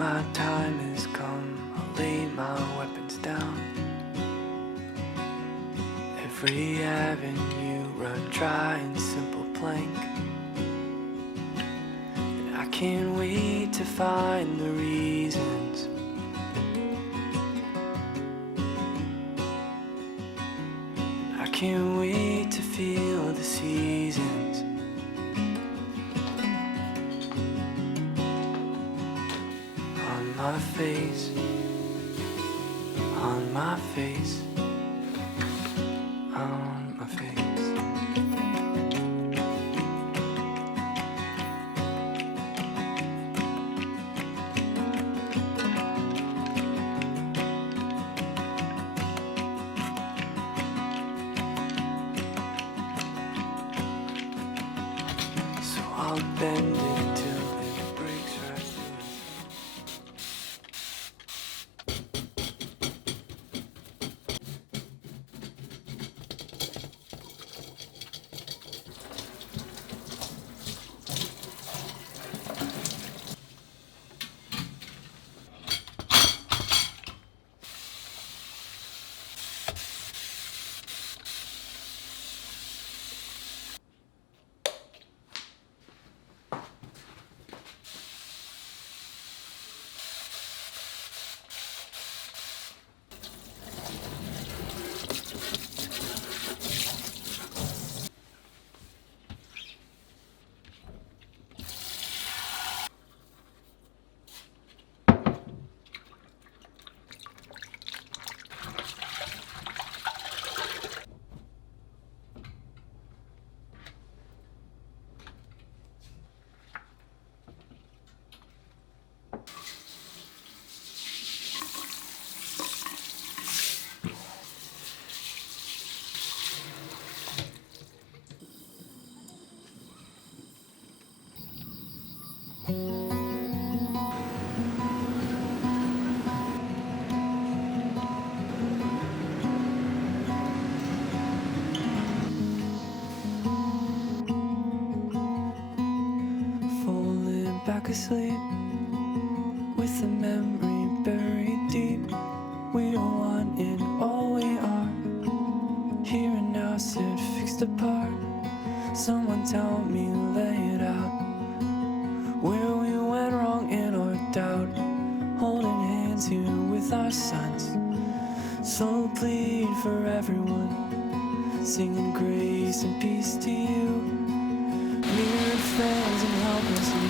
my time has come, I'll lay my weapons down. Every avenue run dry and simple plank. And I can't wait to find the reasons. I can't wait my face, on my face, on my face. So I'll bend it asleep with the memory buried deep. We are one in all we are. Here and now, sit fixed apart. Someone tell me, lay it out. Where we went wrong in our doubt. Holding hands here with our sons. So plead for everyone. Singing grace and peace to you. Mirrored friends and helpless.